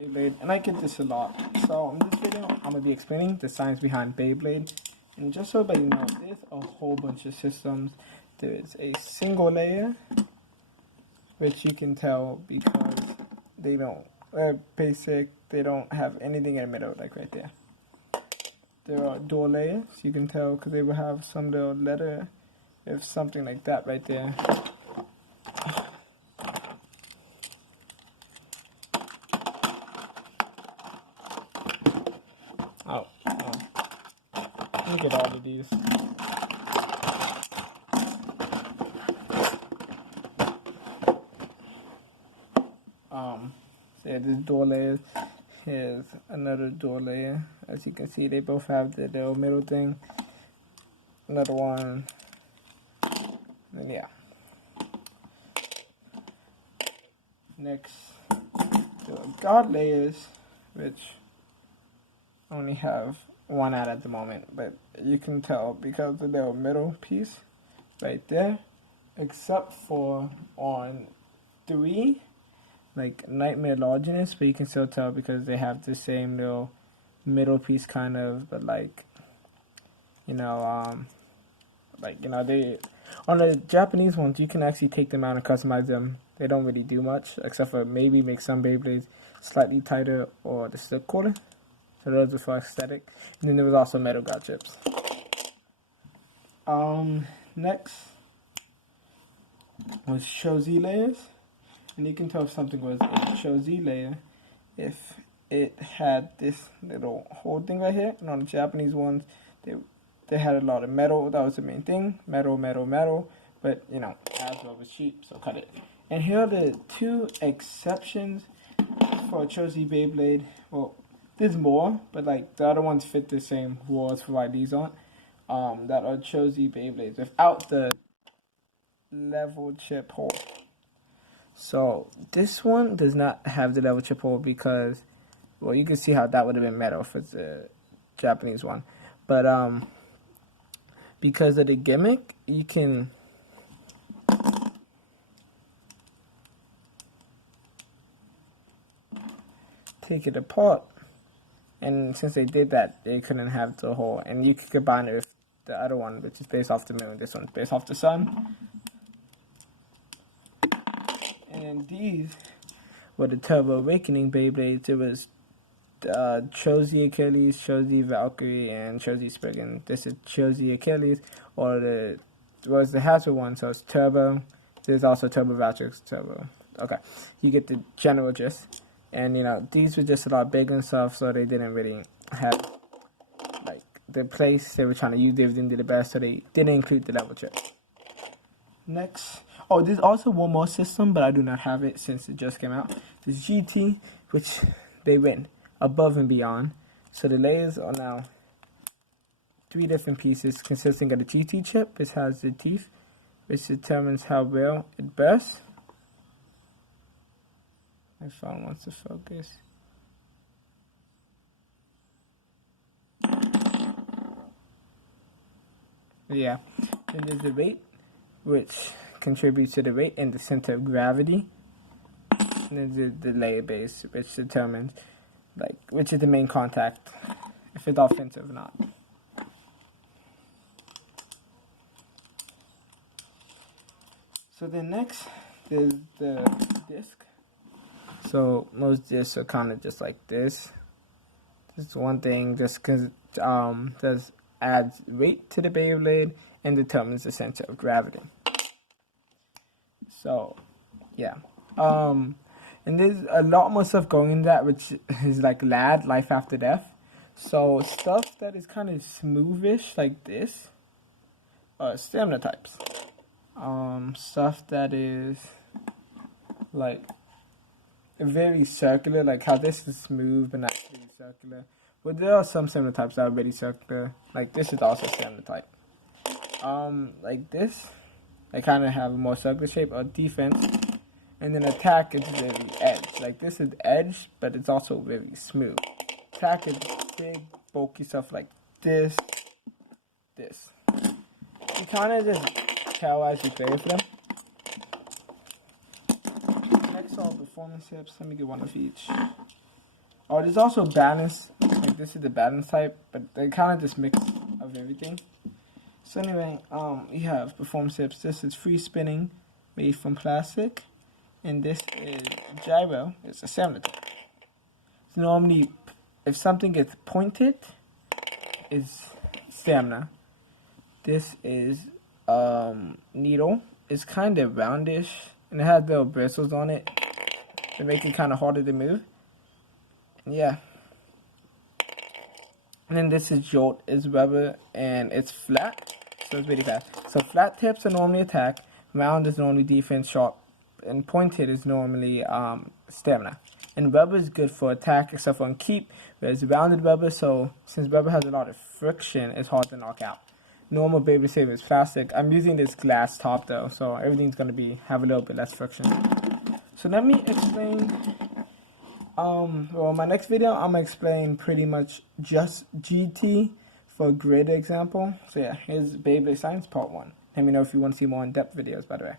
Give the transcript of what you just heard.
Beyblade, and I get this a lot. So in this video, I'm gonna be explaining the science behind Beyblade, and just so that you know, there's a whole bunch of systems. There is a single layer, which you can tell because they're basic. They don't have anything in the middle, like right there. There are dual layers. You can tell because they will have some little letter, if something like that right there. Look at all of these. So yeah, this door layers. Here's another door layer. As you can see, they both have the little middle thing. Another one. And yeah. Next, the guard layers, which only have one out at the moment, but you can tell because of the little middle piece right there, except for on 3, like Nightmare Largeness, but you can still tell because they have the same little middle piece kind of, but they on the Japanese ones you can actually take them out and customize them. They don't really do much except for maybe make some Beyblades slightly tighter or the slip quarter. So those are for aesthetic. And then there was also metal guard chips. Next was Shozi layers. And you can tell if something was a Shozi layer if it had this little whole thing right here. And on the Japanese ones, they had a lot of metal. That was the main thing. Metal. But, as well was cheap, so cut it. And here are the 2 exceptions for a Shozi Beyblade. Well, there's more, but the other ones fit the same rules for why these aren't. That are Shozi Beyblades without the level chip hole. So this one does not have the level chip hole because, well, you can see how that would have been metal for the Japanese one. But because of the gimmick, you can take it apart. And since they did that, they couldn't have the hole. And you could combine it with the other one, which is based off the moon. This one's based off the sun. And these were the Turbo Awakening Beyblades. It was Shozi Achilles, Shozi Valkyrie, and Shozi Spriggan. This is Shozi Achilles, or the Hasbro one, so it's Turbo. There's also Turbo Valkyrie, Turbo. Okay, you get the general gist. And, these were just a lot bigger and stuff, so they didn't really have, the place they were trying to use. They didn't do the best, so they didn't include the level chip. Next. Oh, there's also one more system, but I do not have it since it just came out. There's GT, which they went above and beyond. So the layers are now 3 different pieces consisting of the GT chip, which has the teeth, which determines how well it bursts. My phone wants to focus. Yeah. Then there's the weight, which contributes to the weight and the center of gravity. And then the layer base, which determines, which is the main contact, if it's offensive or not. So then next, there's the disc. So most discs are kind of just like this. This one thing, just because does adds weight to the Beyblade and determines the center of gravity. So yeah, and there's a lot more stuff going in that, which is like LAD, life after death. So stuff that is kind of smoothish like this, stamina types. Stuff that is very circular, like how this is smooth but not really circular. But there are some stamina types that are very circular. Like this is also stamina type. Like this, I kind of have a more circular shape of defense. And then attack is very edge. Like this is edge, but it's also very smooth. Attack is big, bulky stuff like this. You kind of just tell as you play with them. Next are performance tips. Let me get one of each. Oh, there's also balance. Like this is the balance type, but they kind of just mix of everything. So anyway, we have perform tips. This is free spinning, made from plastic, and this is gyro. It's a stamina tip. So normally, if something gets pointed, it's stamina. This is needle. It's kind of roundish, and it has little bristles on it to make it kind of harder to move. Yeah. And then this is jolt. It's rubber and it's flat, so it's really fast. So flat tips are normally attack, round is normally defense, sharp, and pointed is normally stamina. And rubber is good for attack except for keep. There's rounded rubber, so since rubber has a lot of friction, it's hard to knock out. Normal Beyblade Saber is plastic. I'm using this glass top though, so everything's gonna have a little bit less friction. So let me explain. Well, my next video, I'm gonna explain pretty much just GT for a greater example. So yeah, here's Beyblade Science Part 1. Let me know if you want to see more in-depth videos, by the way.